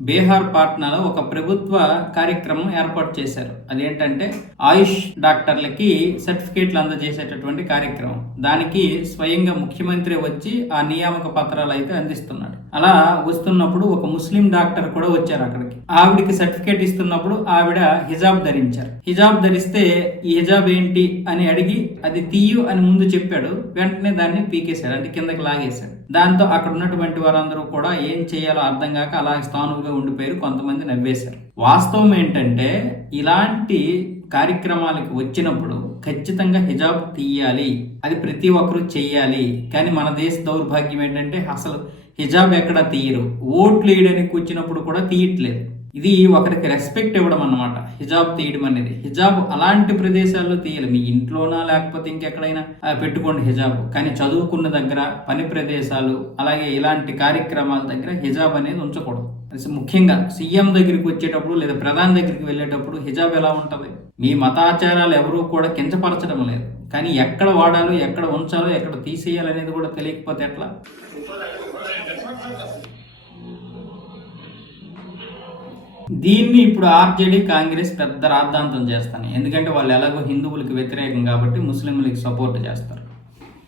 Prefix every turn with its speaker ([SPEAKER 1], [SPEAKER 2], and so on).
[SPEAKER 1] బీహార్ పాట్నాలో ఒక ప్రభుత్వ కార్యక్రమం ఏర్పాటు చేశారు. అదేంటంటే ఆయుష్ డాక్టర్లకి సర్టిఫికేట్లు అందజేసేటటువంటి కార్యక్రమం. దానికి స్వయంగా ముఖ్యమంత్రి వచ్చి ఆ నియామక పత్రాలు అయితే అందిస్తున్నాడు. అలా వస్తున్నప్పుడు ఒక ముస్లిం డాక్టర్ కూడా వచ్చారు అక్కడికి. ఆవిడకి సర్టిఫికేట్ ఇస్తున్నప్పుడు ఆవిడ హిజాబ్ ధరించారు. హిజాబ్ ధరిస్తే ఈ హిజాబ్ ఏంటి అని అడిగి అది తీయు అని ముందు చెప్పాడు. వెంటనే దాన్ని పీకేశాడు అంటే కిందకి లాగేశాడు. దాంతో అక్కడ ఉన్నటువంటి వారందరూ కూడా ఏం చేయాలో అర్థం కాక అలా స్థానువుగా ఉండిపోయారు కొంతమంది నవ్వేశారు. వాస్తవం ఏంటంటే ఇలాంటి కార్యక్రమాలకు వచ్చినప్పుడు ఖచ్చితంగా హిజాబ్ తీయాలి. అది ప్రతి ఒక్కరూ చెయ్యాలి కానీ మన దేశ దౌర్భాగ్యం ఏంటంటే అసలు హిజాబ్ ఎక్కడ తీయరు. ఓట్లు వేయడానికి వచ్చినప్పుడు కూడా తీయట్లేదు. ఇది ఒకరికి రెస్పెక్ట్ ఇవ్వడం అన్నమాట. హిజాబ్ తీయడం అనేది. హిజాబ్ అలాంటి ప్రదేశాల్లో తీయాలి. మీ ఇంట్లోనా లేకపోతే ఇంకెక్కడైనా పెట్టుకోండి హిజాబ్. కానీ చదువుకున్న దగ్గర పని ప్రదేశాలు అలాగే ఇలాంటి కార్యక్రమాల దగ్గర హిజాబ్ అనేది ఉంచకూడదు. ముఖ్యంగా సీఎం దగ్గరికి వచ్చేటప్పుడు లేదా ప్రధాని దగ్గరికి వెళ్ళేటప్పుడు హిజాబ్ ఎలా ఉంటుంది? మీ మతాచారాలు ఎవరూ కూడా కించపరచడం లేదు. కానీ ఎక్కడ వాడాలో ఎక్కడ ఉంచాలో ఎక్కడ తీసేయాలి అనేది కూడా తెలియకపోతే ఎట్లా? దీన్ని ఇప్పుడు ఆర్జేడీ కాంగ్రెస్ పెద్ద రాద్ధాంతం చేస్తాను ఎందుకంటే వాళ్ళు ఎలాగో హిందువులకు వ్యతిరేకం కాబట్టి ముస్లింలకు సపోర్ట్ చేస్తారు.